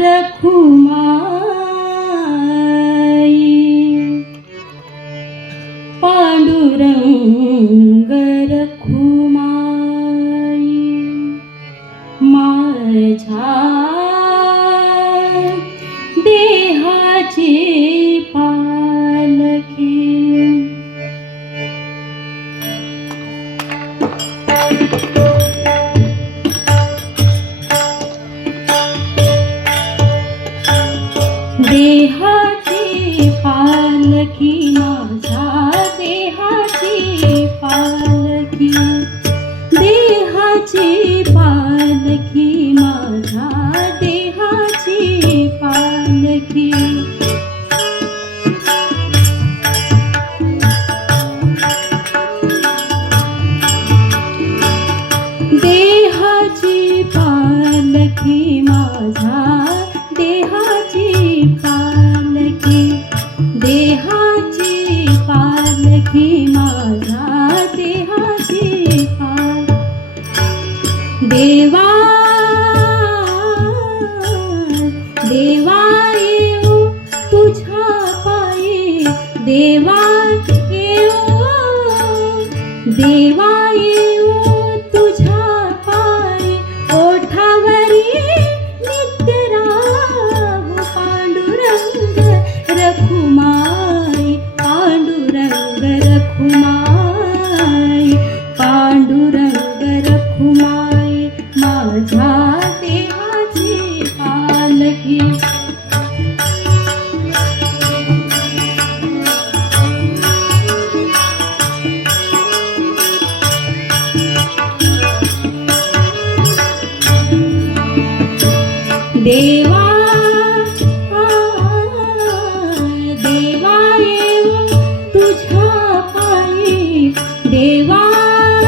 रखुमाई पांडुरंग रखुमाई माझ्या देहाची पालखी देहाची पालखी माझ्या देहाची पालखी देहाची पालखी माझ्या देहाची पालखी देहाची पालखी माझ्या देहाची पालखी देहाची पालखी माझ्या देहाची देवा देवा येऊ तुझ्या पायी देवा येऊ देवा येऊ तुझ्या पायी ओठावरी नित्य राहू पांडुरंग रखुमाई पांडुरंग रखुमाई पांडुरंग रखुमाई माझ्या देहाची पालखी देवा देवा येऊ तुझ्या पायी देवा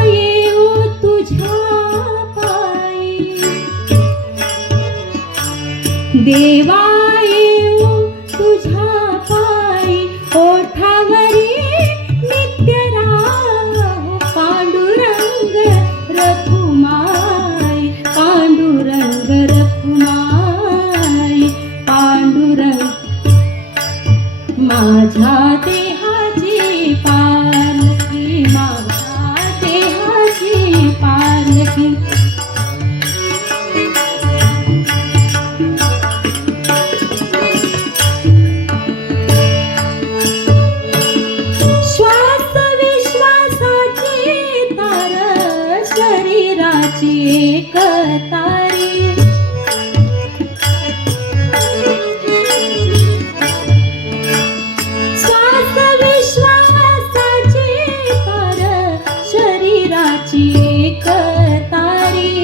येऊ तुझ्या पायी देवा येऊ तुझ्या पायी ओठावरी नित्य राहू पांडुरंग रखुमाई पांडुरंग रखुमाई पांडुरंग माझ्या देहाची पालखी माझ्या देहाची पालखी श्वास विश्वासाची तार शरीराची एक तारी श्वास विश्वासाची तार शरीराची एक तारी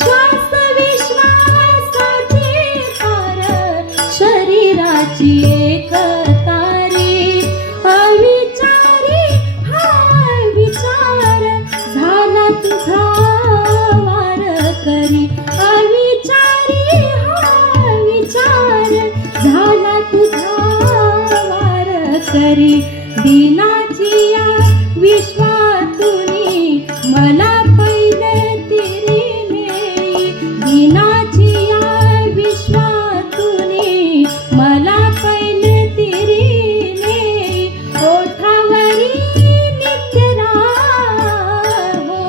श्वास विश्वासाची तार शरीराची एक तारी अविचारी हा विचार झाला तुझा वार करी अविचारी हा विचार झाला तुझा वार करी दिनाची या विश्वातुनी मला पहिले तिरी नेई दिनाची या विश्वातुनी मला पहिले तिरी नेई ओठावरी नित्य राहो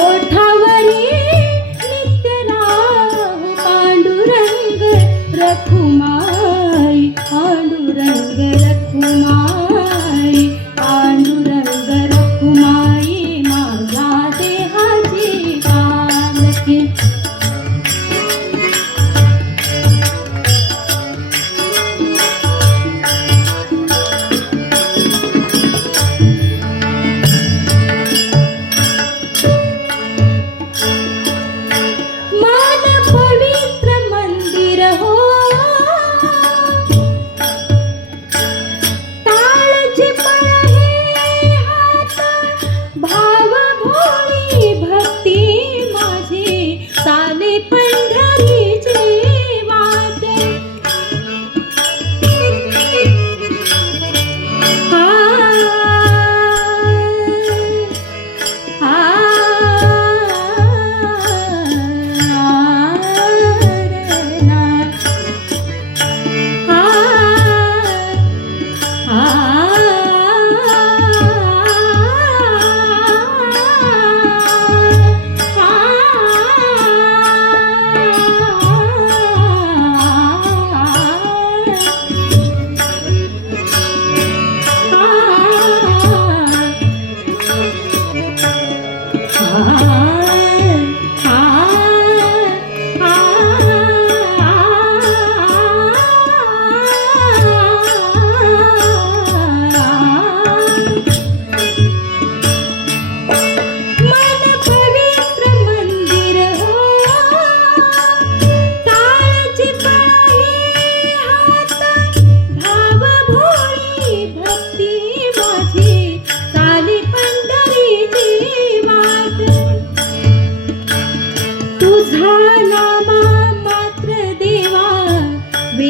ओठावरी नित्य राहो पांडुरंग रखुमाई पांडुरंग रखुमाई